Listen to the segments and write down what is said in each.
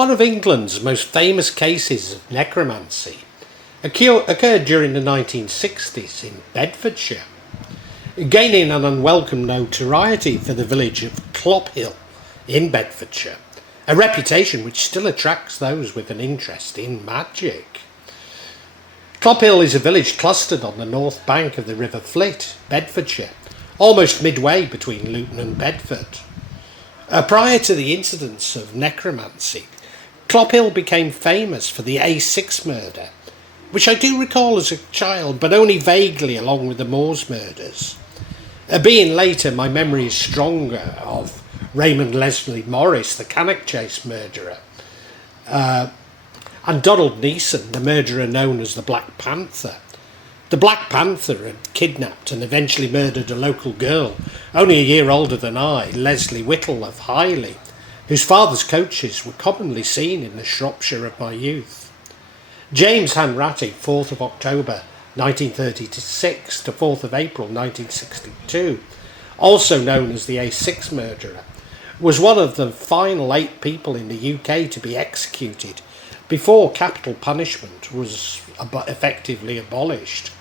One of England's most famous cases of necromancy occurred during the 1960s in Bedfordshire, gaining an unwelcome notoriety for the village of Clophill in Bedfordshire, a reputation which still attracts those with an interest in magic. Clophill is a village clustered on the north bank of the River Flit, Bedfordshire, almost midway between Luton and Bedford. Prior to the incidents of necromancy, Clophill became famous for the A6 murder, which I do recall as a child, but only vaguely, along with the Moors murders. Being later, my memory is stronger of Raymond Leslie Morris, the Cannock Chase murderer, and Donald Neeson, the murderer known as the Black Panther. The Black Panther had kidnapped and eventually murdered a local girl, only a year older than I, Leslie Whittle of Highley, whose father's coaches were commonly seen in the Shropshire of my youth. James Hanratty, 4th of October 1936 to 4th of April 1962, also known as the A6 murderer, was one of the final 8 people in the UK to be executed before capital punishment was effectively abolished.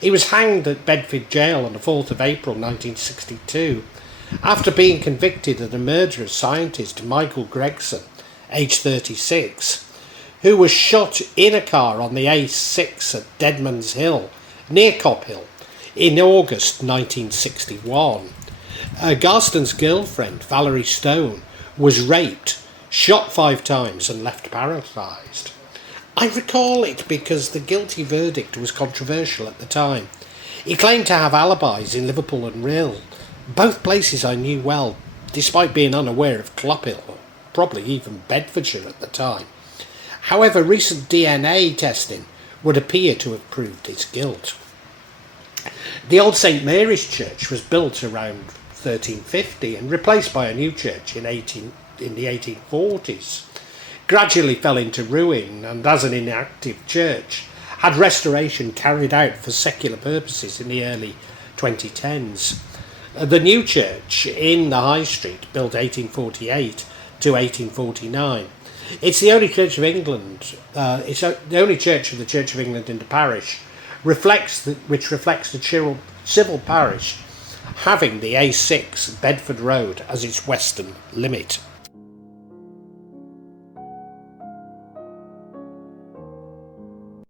He was hanged at Bedford Jail on the 4th of April 1962 after being convicted of the murder of scientist Michael Gregson, aged 36, who was shot in a car on the A6 at Deadman's Hill, near Clophill, in August 1961. Garston's girlfriend, Valerie Stone, was raped, shot 5 times and left paralysed. I recall it because the guilty verdict was controversial at the time. He claimed to have alibis in Liverpool and Rhyl, both places I knew well, despite being unaware of Clophill, or probably even Bedfordshire at the time. However, recent DNA testing would appear to have proved his guilt. The old St Mary's Church was built around 1350 and replaced by a new church in the 1840s. Gradually fell into ruin, and as an inactive church, had restoration carried out for secular purposes in the early 2010s. The new church in the High Street, built 1848 to 1849, it's the only Church of England. It's the only church of the Church of England in the parish, which reflects the civil parish, having the A6 Bedford Road as its western limit.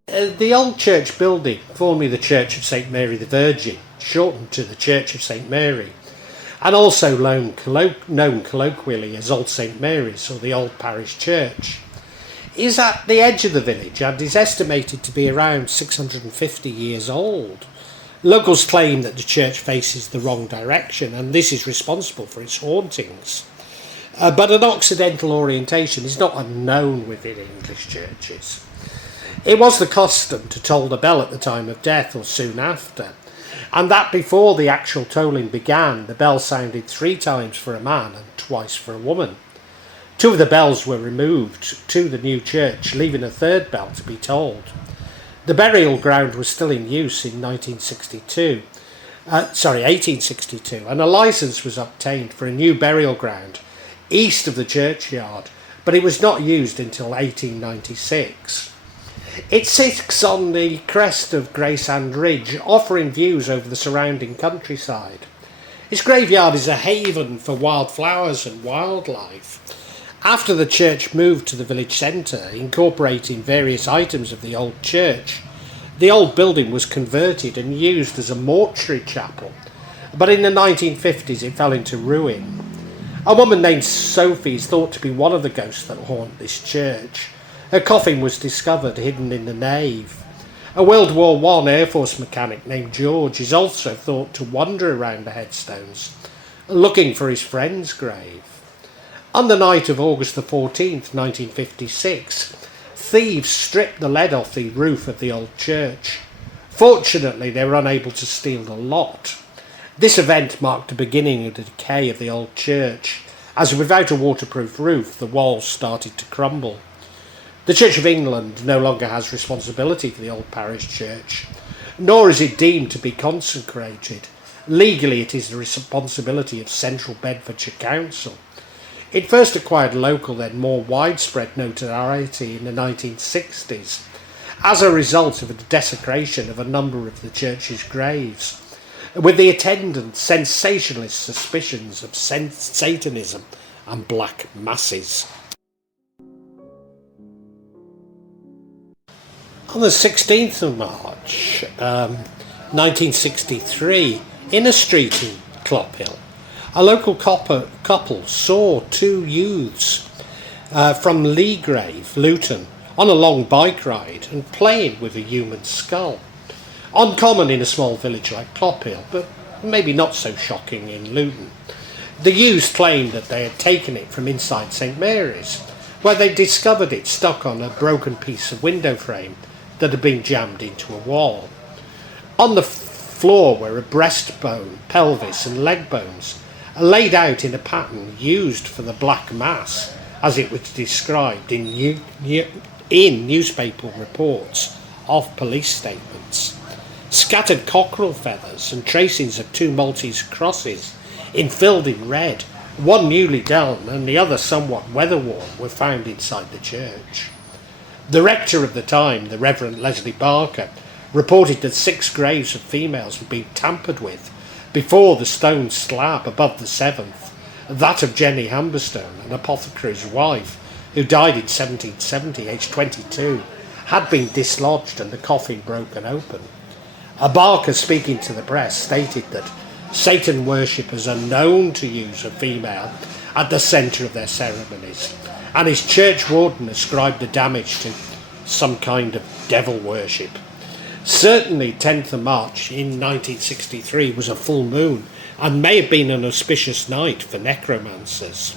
The old church building, formerly the Church of St Mary the Virgin, shortened to the Church of St Mary, and also known colloquially as Old St Mary's or the Old Parish Church, is at the edge of the village and is estimated to be around 650 years old. Locals claim that the church faces the wrong direction, and this is responsible for its hauntings. But an occidental orientation is not unknown within English churches. It was the custom to toll the bell at the time of death or soon after, and that before the actual tolling began, the bell sounded 3 times for a man and twice for a woman. 2 of the bells were removed to the new church, leaving a 3rd bell to be tolled. The burial ground was still in use in 1862, and a licence was obtained for a new burial ground east of the churchyard, but it was not used until 1896. It sits on the crest of Graysand Ridge, offering views over the surrounding countryside. Its graveyard is a haven for wildflowers and wildlife. After the church moved to the village centre, incorporating various items of the old church, the old building was converted and used as a mortuary chapel, but in the 1950s it fell into ruin. A woman named Sophie is thought to be one of the ghosts that haunt this church. Her coffin was discovered hidden in the nave. A World War I Air Force mechanic named George is also thought to wander around the headstones, looking for his friend's grave. On the night of August the 14th, 1956, thieves stripped the lead off the roof of the old church. Fortunately, they were unable to steal the lot. This event marked the beginning of the decay of the old church, as without a waterproof roof, the walls started to crumble. The Church of England no longer has responsibility for the Old Parish Church, nor is it deemed to be consecrated. Legally, it is the responsibility of Central Bedfordshire Council. It first acquired local, then more widespread notoriety in the 1960s as a result of the desecration of a number of the church's graves, with the attendant sensationalist suspicions of Satanism and black masses. On the 16th of March 1963, in a street in Clophill, a local couple saw two youths from Leagrave, Luton, on a long bike ride and playing with a human skull. Uncommon in a small village like Clophill, but maybe not so shocking in Luton. The youths claimed that they had taken it from inside St Mary's, where they discovered it stuck on a broken piece of window frame that had been jammed into a wall. On the floor were a breastbone, pelvis and leg bones, laid out in a pattern used for the Black Mass, as it was described in newspaper reports of police statements. Scattered cockerel feathers and tracings of two Maltese crosses, infilled in red, one newly done and the other somewhat weather-worn, were found inside the church. The rector of the time, the Reverend Leslie Barker, reported that 6 graves of females had been tampered with before the stone slab above the 7th, that of Jenny Humberstone, an apothecary's wife, who died in 1770, aged 22, had been dislodged and the coffin broken open. A Barker, speaking to the press, stated that Satan worshippers are known to use a female at the centre of their ceremonies, and his church warden ascribed the damage to some kind of devil worship. Certainly 10th of March in 1963 was a full moon and may have been an auspicious night for necromancers.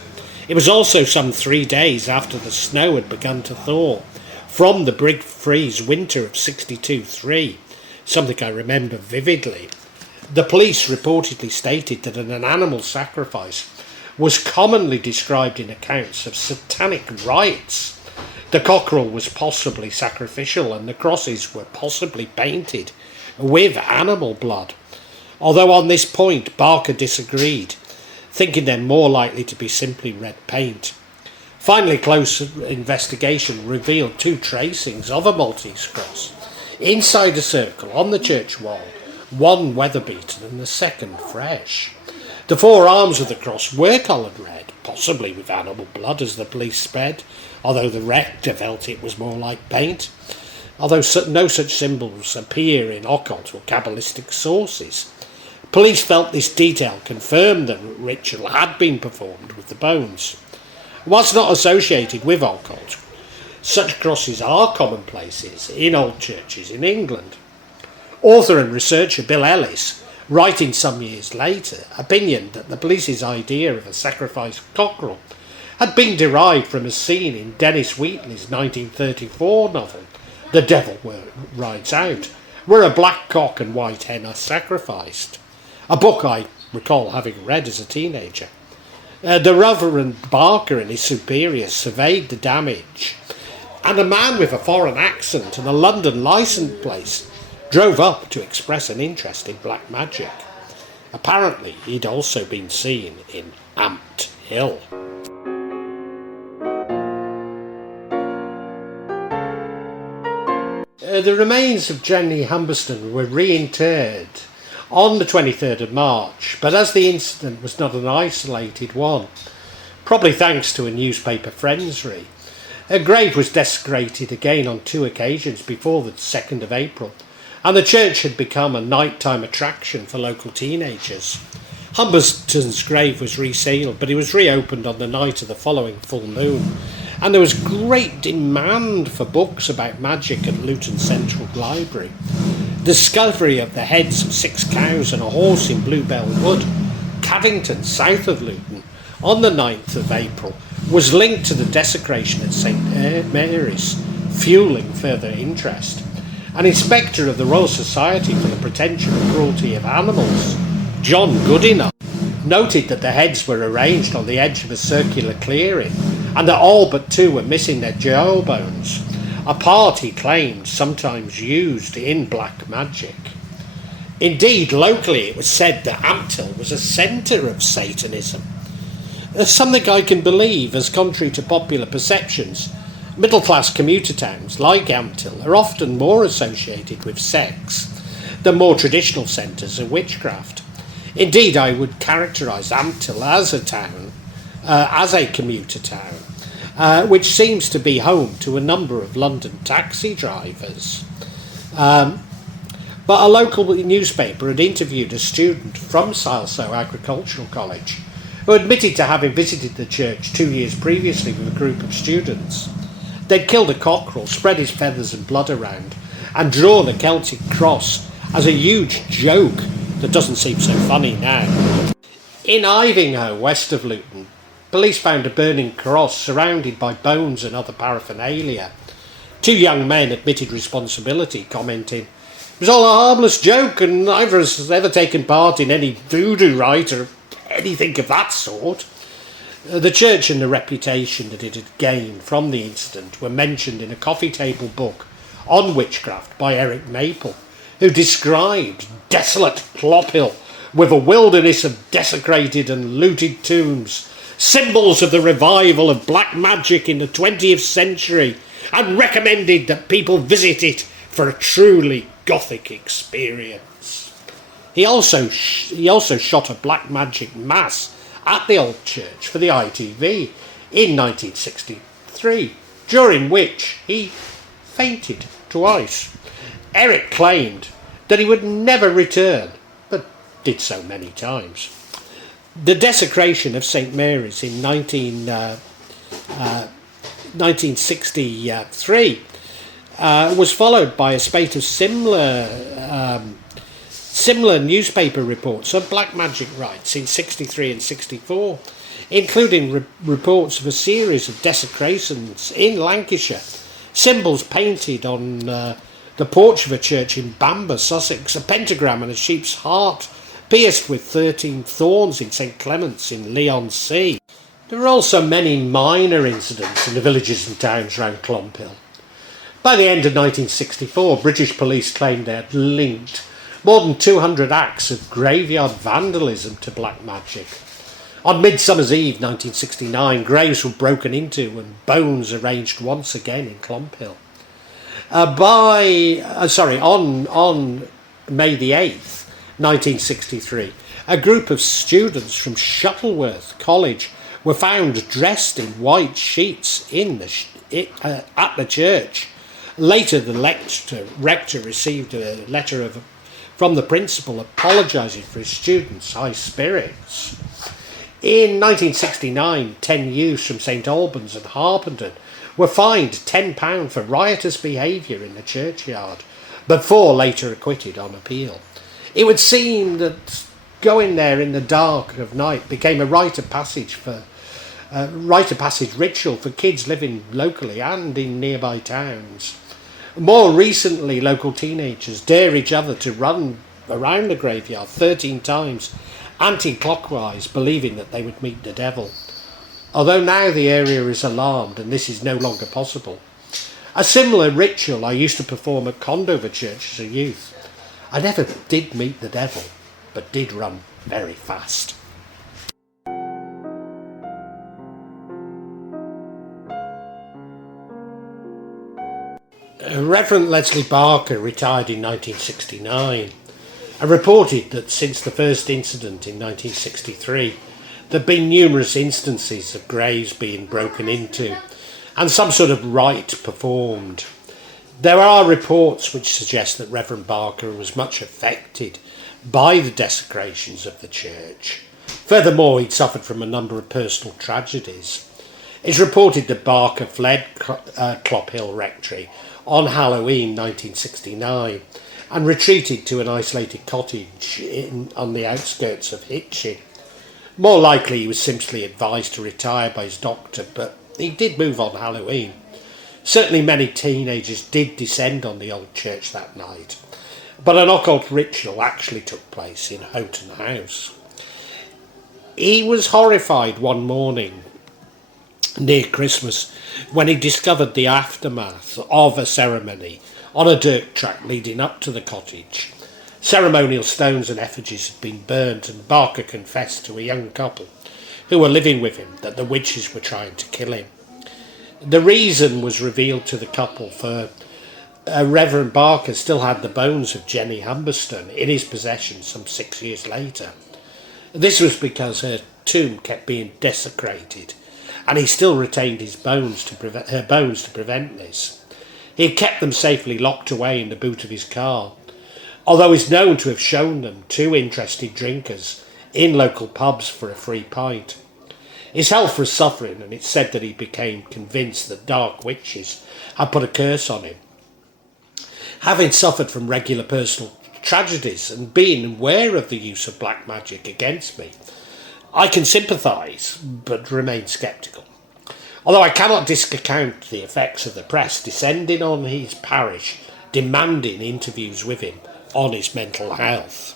It was also some 3 days after the snow had begun to thaw from the big freeze winter of 62-3, something I remember vividly. The police reportedly stated that an animal sacrifice was commonly described in accounts of satanic rites. The cockerel was possibly sacrificial and the crosses were possibly painted with animal blood, although on this point Barker disagreed, thinking them more likely to be simply red paint. Finally, close investigation revealed 2 tracings of a Maltese cross inside a circle on the church wall, one weather-beaten and the second fresh. The 4 arms of the cross were coloured red, possibly with animal blood, as the police said, although the rector felt it was more like paint, although no such symbols appear in occult or Kabbalistic sources. Police felt this detail confirmed that ritual had been performed with the bones. Whilst not associated with occult, such crosses are commonplaces in old churches in England. Author and researcher Bill Ellis, writing some years later, opinioned that the police's idea of a sacrificed cockerel had been derived from a scene in Dennis Wheatley's 1934 novel, The Devil Rides Out, where a black cock and white hen are sacrificed, a book I recall having read as a teenager. The Reverend Barker and his superiors surveyed the damage, and a man with a foreign accent and a London licence plate drove up to express an interest in black magic. Apparently he'd also been seen in Amped Hill. The remains of Jenny Humberstone were reinterred on the 23rd of March, but as the incident was not an isolated one, probably thanks to a newspaper frenzy, her grave was desecrated again on 2 occasions before the 2nd of April, and the church had become a nighttime attraction for local teenagers. Humberstone's grave was resealed, but it was reopened on the night of the following full moon, and there was great demand for books about magic at Luton Central Library. Discovery of the heads of 6 cows and a horse in Bluebell Wood, Caddington, south of Luton, on the 9th of April, was linked to the desecration at St Mary's, fuelling further interest. An inspector of the Royal Society for the Prevention and Cruelty of Animals, John Goodenough, noted that the heads were arranged on the edge of a circular clearing and that all but 2 were missing their jawbones, a part he claimed sometimes used in black magic. Indeed, locally it was said that Amped Hill was a centre of Satanism. Something I can believe, as contrary to popular perceptions, middle-class commuter towns like Ampthill are often more associated with sex than more traditional centres of witchcraft. Indeed, I would characterise Ampthill as a town, as a commuter town, which seems to be home to a number of London taxi drivers. But a local newspaper had interviewed a student from Salsoe Agricultural College who admitted to having visited the church 2 years previously with a group of students. They'd killed a cockerel, spread his feathers and blood around, and drawn a Celtic cross as a huge joke that doesn't seem so funny now. In Ivinghoe, west of Luton, police found a burning cross surrounded by bones and other paraphernalia. 2 young men admitted responsibility, commenting, "It was all a harmless joke and neither of us has ever taken part in any voodoo rite or anything of that sort." The church and the reputation that it had gained from the incident were mentioned in a coffee table book on witchcraft by Eric Maple, who described desolate Clophill with a wilderness of desecrated and looted tombs, symbols of the revival of black magic in the 20th century, and recommended that people visit it for a truly Gothic experience. He also shot a black magic mass at the Old Church for the ITV in 1963, during which he fainted twice. Eric claimed that he would never return, but did so many times. The desecration of St Mary's in 1963 was followed by a spate of similar newspaper reports of black magic rites in 63 and 64, including reports of a series of desecrations in Lancashire, symbols painted on the porch of a church in Bamber, Sussex, a pentagram and a sheep's heart pierced with 13 thorns in St Clement's in Leigh-on-Sea. There were also many minor incidents in the villages and towns around Clophill. By the end of 1964, British police claimed they had linked more than 200 acts of graveyard vandalism to black magic. On Midsummer's Eve 1969, graves were broken into and bones arranged once again in Clophill. On May the 8th, 1963, a group of students from Shuttleworth College were found dressed in white sheets at the church. Later, the rector received a letter from the principal apologising for his students' high spirits. In 1969, 10 youths from St Albans and Harpenden were fined £10 for riotous behaviour in the churchyard, but 4 later acquitted on appeal. It would seem that going there in the dark of night became a rite of passage ritual for kids living locally and in nearby towns. More recently, local teenagers dare each other to run around the graveyard 13 times anti-clockwise, believing that they would meet the devil. Although now the area is alarmed and this is no longer possible. A similar ritual I used to perform at Condover Church as a youth. I never did meet the devil, but did run very fast. Reverend Leslie Barker retired in 1969 and reported that since the first incident in 1963, there have been numerous instances of graves being broken into and some sort of rite performed. There are reports which suggest that Reverend Barker was much affected by the desecrations of the church. Furthermore, he'd suffered from a number of personal tragedies. It's reported that Barker fled Clophill Rectory on Halloween 1969 and retreated to an isolated cottage on the outskirts of Hitchin. More likely he was simply advised to retire by his doctor, but he did move on Halloween. Certainly many teenagers did descend on the old church that night, but an occult ritual actually took place in Houghton House. He was horrified one morning near Christmas when he discovered the aftermath of a ceremony on a dirt track leading up to the cottage. Ceremonial stones and effigies had been burnt, and Barker confessed to a young couple who were living with him that the witches were trying to kill him. The reason was revealed to the couple, for Reverend Barker still had the bones of Jenny Humberston in his possession some 6 years later. This was because her tomb kept being desecrated, and he still retained her bones to prevent this. He had kept them safely locked away in the boot of his car, although he's known to have shown them to interested drinkers in local pubs for a free pint. His health was suffering, and it's said that he became convinced that dark witches had put a curse on him. Having suffered from regular personal tragedies and being aware of the use of black magic against me, I can sympathise, but remain sceptical. Although I cannot discount the effects of the press descending on his parish, demanding interviews with him on his mental health.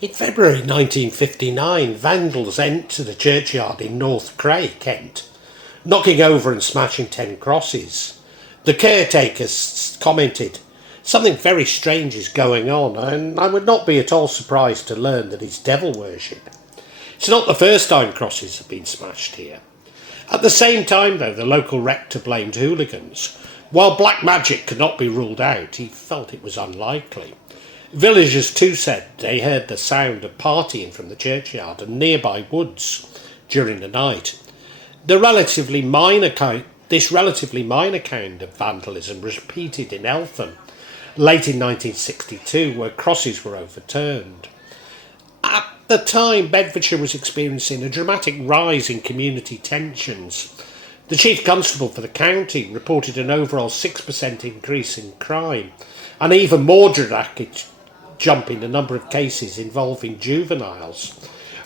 In February 1959, vandals entered a churchyard in North Cray, Kent, knocking over and smashing 10 crosses. The caretakers commented, "Something very strange is going on, and I would not be at all surprised to learn that it's devil worship. It's not the first time crosses have been smashed here." At the same time, though, the local rector blamed hooligans. While black magic could not be ruled out, he felt it was unlikely. Villagers too said they heard the sound of partying from the churchyard and nearby woods during the night. This relatively minor kind of vandalism was repeated in Eltham late in 1962, where crosses were overturned. At the time, Bedfordshire was experiencing a dramatic rise in community tensions. The Chief Constable for the county reported an overall 6% increase in crime, and even more dramatic jump in the number of cases involving juveniles,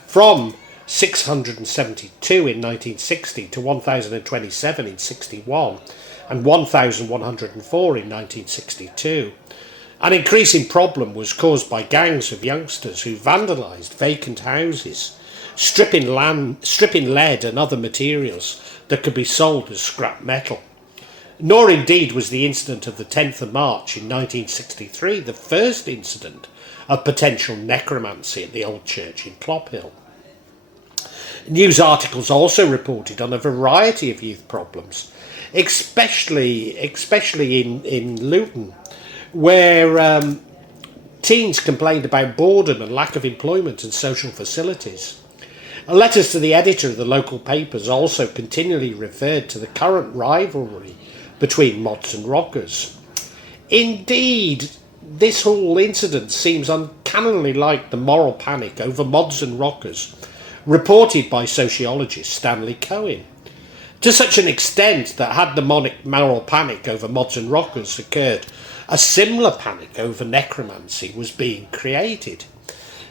from 672 in 1960 to 1,027 in 61 and 1,104 in 1962. An increasing problem was caused by gangs of youngsters who vandalised vacant houses, stripping lead and other materials that could be sold as scrap metal. Nor indeed was the incident of the 10th of March in 1963 the first incident of potential necromancy at the old church in Clophill. News articles also reported on a variety of youth problems, especially in Luton, where teens complained about boredom and lack of employment and social facilities. Letters to the editor of the local papers also continually referred to the current rivalry between mods and rockers. Indeed, this whole incident seems uncannily like the moral panic over mods and rockers reported by sociologist Stanley Cohen, to such an extent that had the moral panic over mods and rockers occurred, a similar panic over necromancy was being created.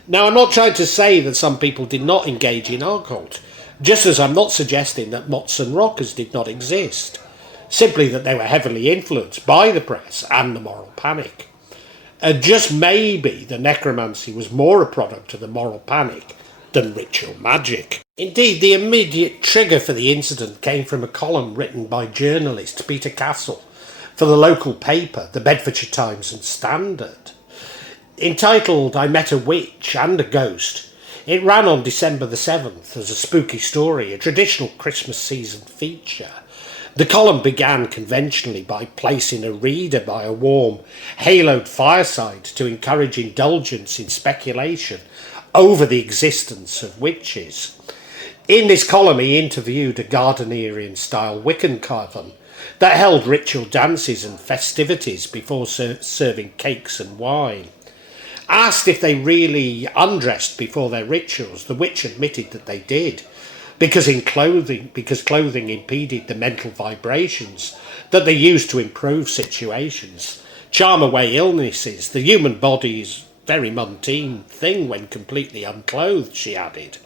Now, I'm not trying to say that some people did not engage in occult, just as I'm not suggesting that mods and rockers did not exist, simply that they were heavily influenced by the press and the moral panic. Just maybe the necromancy was more a product of the moral panic than ritual magic. Indeed, the immediate trigger for the incident came from a column written by journalist Peter Castle for the local paper, the Bedfordshire Times and Standard. Entitled "I Met a Witch and a Ghost," it ran on December the 7th as a spooky story, a traditional Christmas season feature. The column began conventionally by placing a reader by a warm, haloed fireside to encourage indulgence in speculation over the existence of witches. In this column, he interviewed a Gardnerian-style Wiccan coven that held ritual dances and festivities before serving cakes and wine. Asked if they really undressed before their rituals, the witch admitted that they did, because clothing impeded the mental vibrations that they used to improve situations, charm away illnesses. The human body is a very mundane thing when completely unclothed, she added.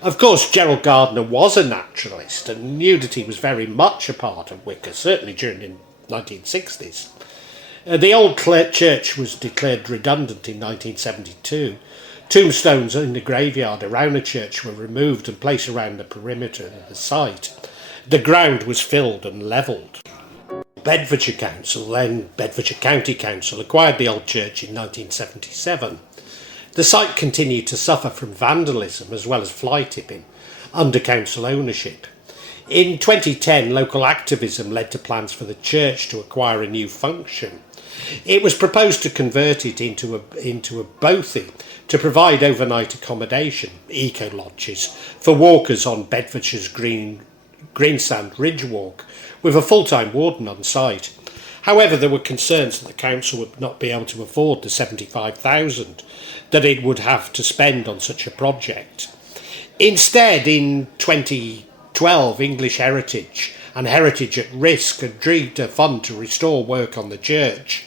Of course, Gerald Gardner was a naturalist, and nudity was very much a part of Wicca, certainly during the 1960s. The old church was declared redundant in 1972. Tombstones in the graveyard around the church were removed and placed around the perimeter of the site. The ground was filled and levelled. Bedfordshire Council, then Bedfordshire County Council, acquired the old church in 1977. The site continued to suffer from vandalism as well as fly tipping under council ownership. In 2010, local activism led to plans for the church to acquire a new function. It was proposed to convert it into a bothy to provide overnight accommodation, eco-lodges, for walkers on Bedfordshire's Greensand Ridge Walk, with a full-time warden on site. However, there were concerns that the council would not be able to afford the $75,000 that it would have to spend on such a project. Instead, in 2012, English Heritage and Heritage at Risk agreed a fund to restore work on the church.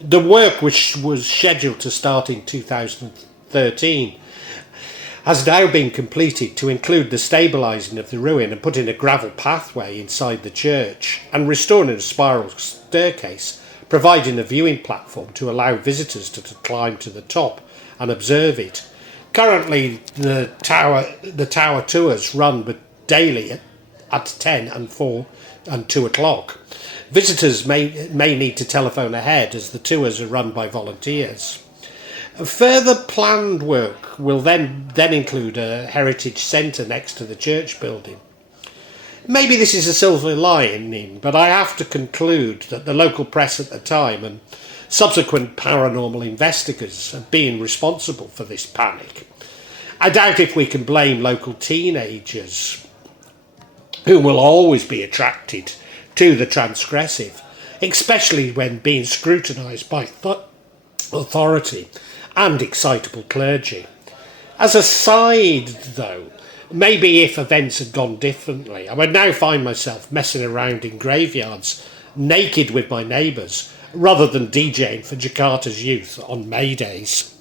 The work, which was scheduled to start in 2013, has now been completed to include the stabilising of the ruin and putting a gravel pathway inside the church and restoring a spiral staircase, providing a viewing platform to allow visitors to climb to the top and observe it. Currently, the tower tours run daily at 10 and 4 and 2 o'clock. Visitors may need to telephone ahead as the tours are run by volunteers. Further planned work will then include a heritage centre next to the church building. Maybe this is a silver lining, but I have to conclude that the local press at the time and subsequent paranormal investigators have been responsible for this panic. I doubt if we can blame local teenagers, who will always be attracted to the transgressive, especially when being scrutinised by authority and excitable clergy. As a side, though, maybe if events had gone differently, I would now find myself messing around in graveyards, naked with my neighbours, rather than DJing for Jakarta's youth on May days.